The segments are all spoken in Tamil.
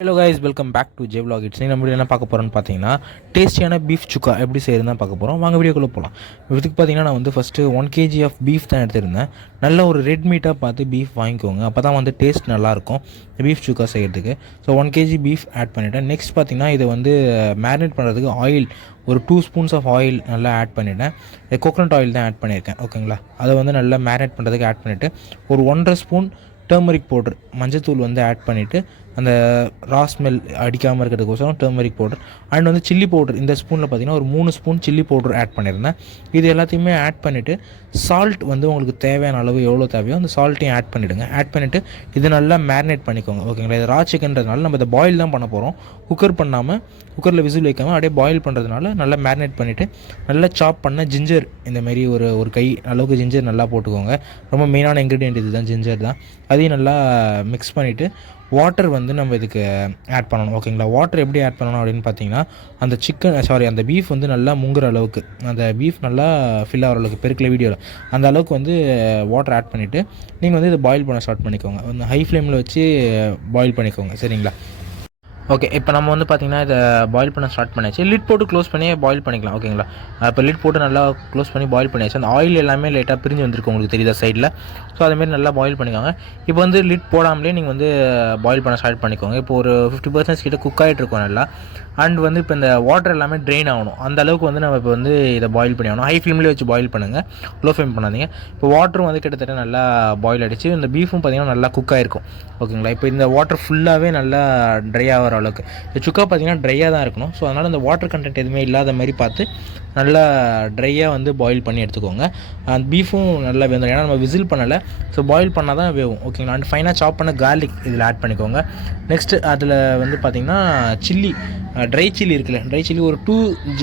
Hello guys, welcome back to J vlog it's. நம்ம என்ன பார்க்க போகிறோன்னு பார்த்தீங்கன்னா, டேஸ்டியான பீஃப் சுக்கா எப்படி செய்யறது தான் பார்க்க போகிறோம். வாங்க வீடியோக்குள்ளே போகலாம். இதுக்கு பார்த்தீங்கன்னா நான் வந்து ஃபஸ்ட்டு 1 kg ஆஃப் பீஃப் தான் எடுத்திருந்தேன். நல்ல ஒரு ரெட் மீட்டாக பார்த்து பீஃப் வாங்கிக்கோங்க. அப்போ தான் வந்து டேஸ்ட் நல்லாயிருக்கும் பீஃப் சுக்கா செய்கிறதுக்கு. ஸோ 1 kg பீஃப் ஆட் பண்ணிவிட்டேன். நெக்ஸ்ட் பார்த்தீங்கன்னா இதை வந்து மேரினேட் பண்ணுறதுக்கு ஆயில் ஒரு 2 ஸ்பூன்ஸ் ஆஃப் ஆயில் நல்லா ஆட் பண்ணிவிட்டேன். கோகோனட் ஆயில் தான் ஆட் பண்ணியிருக்கேன், ஓகேங்களா. அதை வந்து நல்லா மேரினேட் பண்ணுறதுக்கு ஆட் பண்ணிவிட்டு ஒரு 1.5 ஸ்பூன் டர்மரிக் பவுட்ரு, மஞ்சத்தூள் வந்து ஆட் பண்ணிவிட்டு அந்த ரா ஸ்மெல் அடிக்காமல் இருக்கிறதுக்கோசரம் டர்மரிக் பவுடர் அண்ட் வந்து சில்லி பவுடர் இந்த ஸ்பூனில் பார்த்திங்கன்னா ஒரு 3 ஸ்பூன் சில்லி பவுடர் ஆட் பண்ணியிருந்தேன். இது எல்லாத்தையுமே ஆட் பண்ணிவிட்டு சால்ட் வந்து உங்களுக்கு தேவையான அளவு எவ்வளோ தேவையோ அந்த சால்ட்டையும் ஆட் பண்ணிவிடுங்க. ஆட் பண்ணிவிட்டு இது நல்லா மேரினேட் பண்ணிக்கோங்க, ஓகேங்களா. இது ரா சிக்கன்றதுனால நம்ம இதை பாயில் தான் பண்ண போகிறோம். குக்கர் பண்ணாமல், குக்கரில் விசில் வைக்காமல் அப்படியே பாயில் பண்ணுறதுனால நல்லா மேரினேட் பண்ணிவிட்டு நல்லா சாப் பண்ண ஜிஞ்சர் இந்தமாரி ஒரு கை அளவுக்கு ஜிஞ்சர் நல்லா போட்டுக்கோங்க. ரொம்ப மெயினான இன்க்ரீடியன்ட் இது தான், ஜிஞ்சர் தான். அதையும் நல்லா மிக்ஸ் பண்ணிவிட்டு வாட்டர் வந்து நம்ம இதுக்கு ஆட் பண்ணணும், ஓகேங்களா. வாட்டர் எப்படி ஆட் பண்ணணும் அப்படின்னு பார்த்தீங்கன்னா, அந்த பீஃப் வந்து நல்லா முங்குற அளவுக்கு, அந்த பீஃப் நல்லா ஃபில் ஆகிற அளவுக்கு, பெருக்கில் வீடியோவில் அந்த அளவுக்கு வந்து வாட்டர் ஆட் பண்ணிவிட்டு நீங்கள் வந்து இதை பாயில் பண்ண ஸ்டார்ட் பண்ணிக்கோங்க. வந்து ஹை ஃப்ளேமில் வச்சு பாயில் பண்ணிக்கோங்க, சரிங்களா. ஓகே, இப்போ நம்ம வந்து பார்த்திங்கன்னா இதை பாயில் பண்ண ஸ்டார்ட் பண்ணியாச்சு. லிட் போட்டு க்ளோஸ் பண்ணி பாயில் பண்ணிக்கலாம், ஓகேங்களா. இப்போ லிட் போட்டு நல்லா க்ளோஸ் பண்ணி பாயில் பண்ணியாச்சு. அந்த ஆயில் எல்லாமே லைட்டாக பிரிஞ்சு வந்துருக்கு, உங்களுக்கு தெரியுதா சைடில். ஸோ அதேமாரி நல்லா பாயில் பண்ணிக்கோங்க. இப்போ வந்து லிட் போடாமலே நீங்கள் வந்து பாயில் பண்ண ஸ்டார்ட் பண்ணிக்கோங்க. இப்போ ஒரு 50% கிட்ட குக் ஆகிட்டு இருக்கும் நல்லா. அண்ட் வந்து இப்போ இந்த வாட்டர் எல்லாமே ட்ரெயின் ஆகணும், அந்த அளவுக்கு வந்து நம்ம இப்போ வந்து இதை பாயில் பண்ணி ஆகணும். ஹை ஃப்ளேம்லேயே வச்சு பாயில் பண்ணுங்கள், லோ ஃப்ளேம் பண்ணாதீங்க. இப்போ வாட்டரும் வந்து கிட்டத்தட்ட நல்லா பாயில் ஆகிடுச்சு. இந்த பீஃபும் பார்த்திங்கன்னா நல்லா குக் ஆகிருக்கும், ஓகேங்களா. இப்போ இந்த வாட்டர் ஃபுல்லாகவே நல்லா ட்ரை ஆகிற அளவுக்கு. இந்த சுக்கா பார்த்திங்கன்னா ட்ரையாக தான் இருக்கணும். ஸோ அதனால் இந்த வாட்டர் கண்டென்ட் எதுவுமே இல்லாத மாதிரி பார்த்து நல்லா ட்ரையாக வந்து பாயில் பண்ணி எடுத்துக்கோங்க. அந்த பீஃபும் நல்லா வேணும், ஏன்னா நம்ம விசில் பண்ணலை. ஸோ பாயில் பண்ணால் தான் வேகும், ஓகேங்களா. அண்ட் ஃபைனாக சாப் பண்ண கார்லிக் இதில் ஆட் பண்ணிக்கோங்க. நெக்ஸ்ட்டு அதில் வந்து பார்த்திங்கன்னா சில்லி, ட்ரை சில்லி இருக்குல்ல, ட்ரை சில்லி ஒரு 2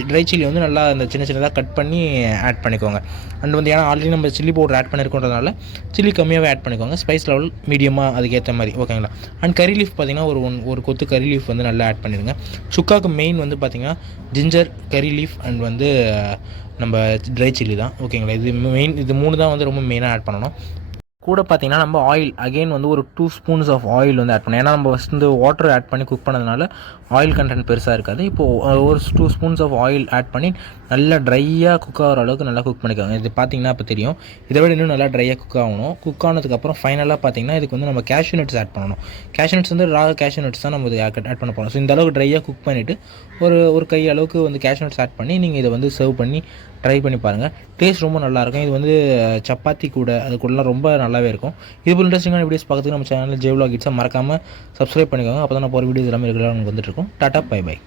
ட்ரை சில்லி வந்து நல்லா அந்த சின்ன சின்னதாக கட் பண்ணி ஆட் பண்ணிக்கோங்க. அண்ட் வந்து ஏன்னா ஆல்ரெடி நம்ம சில்லி பவுடர் ஆட் பண்ணியிருக்கோன்றதுனால சில்லி கம்மியாகவே ஆட் பண்ணிக்கோங்க. ஸ்பைஸ் லெவல் மீடியமாக அதுக்கேற்ற மாதிரி, ஓகேங்களா. அண்ட் கறி லீஃப் பார்த்திங்கன்னா ஒரு கொத்து கறி லீஃப் வந்து நல்லா ஆட் பண்ணிடுங்க. சுக்காவுக்கு மெயின் வந்து பார்த்திங்கன்னா ஜிஞ்சர், கறி லீஃப் அண்ட் வந்து நம்ம ட்ரை சில்லி தான், ஓகேங்களா. இது மெயின், இது 3 தான் வந்து ரொம்ப மெயினாக ஆட் பண்ணணும். கூட பார்த்திங்கன்னா நம்ம ஆயில் அகெயின் வந்து ஒரு 2 ஸ்பூன்ஸ் ஆஃப் ஆயில் வந்து ஆட் பண்ணணும். ஏன்னா நம்ம ஃபஸ்ட் வந்து வாட்டர் ஆட் பண்ணி குக் பண்ணதுனால ஆயில் கண்டென்ட் பெருசாக இருக்காது. இப்போது ஒரு 2 ஸ்பூன்ஸ் ஆஃப் ஆயில் ஆட் பண்ணி நல்லா ட்ரையாக குக் ஆகிற அளவுக்கு நல்லா குக் பண்ணிக்கோங்க. இது பார்த்திங்கன்னா இப்போ தெரியும், இதை விட இன்னும் நல்லா ட்ரையாக குக் ஆகணும். குக் ஆனதுக்கப்புறம் ஃபைனலாக பார்த்திங்கன்னா இதுக்கு வந்து நம்ம கேஷ்யூ நட்ஸ் ஆட் பண்ணணும். கேஷ்யூ நட்ஸ் வந்து ரா கேஷ்யூ நட்ஸ் தான் நம்ம இது ஆட் பண்ண போகிறோம். ஸோ இந்த அளவுக்கு ட்ரையாக குக் பண்ணிவிட்டு ஒரு கை அளவுக்கு வந்து கேஷ்யூ நட்ஸ் ஆட் பண்ணி நீங்கள் இதை வந்து சர்வ் பண்ணி ட்ரை பண்ணி பாருங்கள். டேஸ்ட் ரொம்ப நல்லாயிருக்கும். இது வந்து சப்பாத்தி கூட அதுக்குள்ளலாம் ரொம்ப நல்லாவே இருக்கும். இது போல் இன்ட்ரெஸ்டிங்கான வீடியோஸ் பார்க்கறதுக்கு நம்ம சேனலில் ஜே vlog இட்ஸை மறக்காமல் சப்ஸ்கிரைப் பண்ணிக்கோங்க. அப்போ தான் நான் போகிற வீடியோஸ் எல்லாமே ரெகுலராக உங்களுக்கு வந்துட்டு இருக்கும். Tata, bye by.